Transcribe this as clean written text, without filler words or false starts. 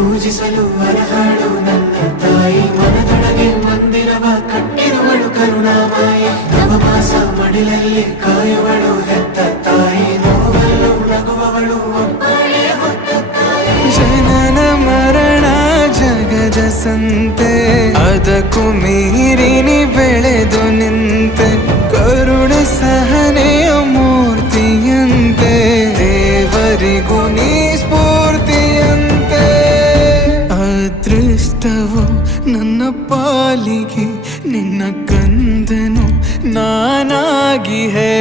ಪೂಜಿಸಲು ಅರ್ಹಳು ನನ್ನ ತಾಯಿ. ಮನದೊಳಗೆ ಮಂದಿರವ ಕಟ್ಟಿರುವಳು ಕರುಣಾಮಾಯಿ. ನವಮಾಸ ಮಡಿಲಲ್ಲಿ ಕಾಯುವಳು ಹೆತ್ತ ತಾಯಿ. ನೋವಲ್ಲೂ ನಗುವವಳು ಒಬ್ಬಳೇ ಹೊತ್ತ ತಾಯಿ. ಜನನ ಮರಣ ಜಗದ ಸಂತೆ, ಅದಕ್ಕೂ ಮೀರಿನಿ ಬೆಳೆದು ನಿಂತೆ. ಕರುಣೆ ಸಹನೆಯ ಮೂರ್ತಿಯಂತೆ, ದೇವರಿಗೂ ನೀ ಸ್ಫೂರ್ತಿಯಂತೆ. ಅದೃಷ್ಟವು ನನ್ನ ಪಾಲಿಗೆ ನಿನ್ನ ಕಂದನು ನಾನಾಗಿ ಹೇ